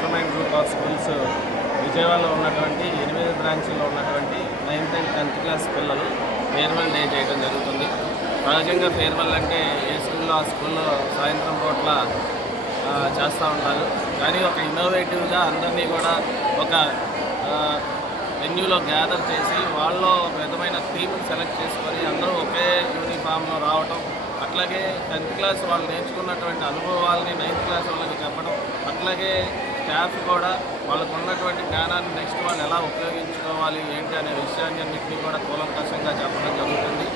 Master mind group of schools విజయవాడలో ఉన్నటువంటి 8 బ్రాంచ్ల్లో ఉన్నటువంటి 9th and 10th క్లాస్ పిల్లలు ఫేర్వెల్ డే చేయడం జరుగుతుంది. సహజంగా ఫేర్వెల్ అంటే ఏ స్కూల్లో ఆ స్కూల్లో సాయంత్రం పూట్ల చేస్తూ ఉంటారు. కానీ ఒక ఇన్నోవేటివ్గా అందరినీ కూడా ఒక వెన్యూలో గ్యాదర్ చేసి వాళ్ళు ఒక విధమైన థీమ్ని సెలెక్ట్ చేసుకొని అందరూ ఒకే యూనిఫామ్లో రావటం, అట్లాగే 10th క్లాస్ వాళ్ళు నేర్చుకున్నటువంటి అనుభవాల్ని 9th క్లాస్ వాళ్ళకి చెప్పడం, అట్లాగే స్టాఫ్ కూడా వాళ్ళకు ఉన్నటువంటి జ్ఞానాన్ని నెక్స్ట్ వాళ్ళు ఎలా ఉపయోగించుకోవాలి ఏంటి అనే విషయాన్ని అన్నింటినీ కూడా కూలంకషంగా చెప్పడం జరుగుతుంది.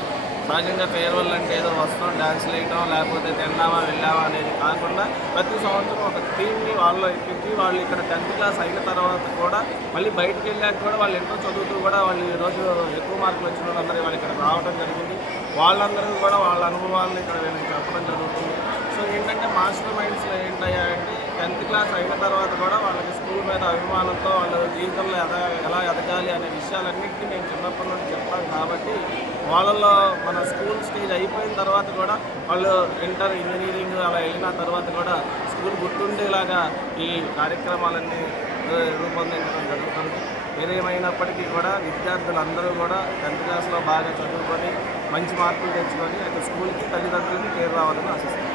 సహజంగా ఫేర్వెల్ అంటే ఏదో వస్తాం డ్యాన్స్ వేయటం లేకపోతే తిన్నామా వెళ్ళామా అనేది కాకుండా ప్రతి సంవత్సరం ఒక థీమ్ని వాళ్ళు ఎక్కించి వాళ్ళు ఇక్కడ 10th క్లాస్ అయిన తర్వాత కూడా మళ్ళీ బయటికి వెళ్ళాక కూడా వాళ్ళు ఎంతో చదువుతూ కూడా వాళ్ళు ఈరోజు ఎక్కువ మార్కులు వచ్చిన వాళ్ళందరూ వాళ్ళు ఇక్కడ రావడం జరిగింది. వాళ్ళందరూ కూడా వాళ్ళ అనుభవాలను ఇక్కడ వీళ్ళకి చెప్పడం జరుగుతుంది. సో ఏంటంటే మాస్టర్ మైండ్స్లో ఏంటయ్యాయంటే 10th క్లాస్ అయిన తర్వాత కూడా వాళ్ళకి స్కూల్ మీద అభిమానంతో వాళ్ళ జీవితంలో ఎలా ఎదగాలి అనే విషయాలన్నింటినీ మేము చిన్నప్పటి నుండి చెప్తాం. కాబట్టి వాళ్ళల్లో మన స్కూల్ స్టేజ్ అయిపోయిన తర్వాత కూడా వాళ్ళు ఇంటర్ ఇంజనీరింగ్ అలా వెళ్ళిన తర్వాత కూడా స్కూల్ గుర్తుండేలాగా ఈ కార్యక్రమాలన్నీ రూపొందించడం జరుగుతుంది. ఏదేమైనప్పటికీ కూడా విద్యార్థులందరూ కూడా 10th క్లాస్లో బాగా చదువుకొని మంచి మార్కులు తెచ్చుకొని అటు స్కూల్కి తల్లిదండ్రులకి పేరు రావాలని ఆశిస్తున్నాం.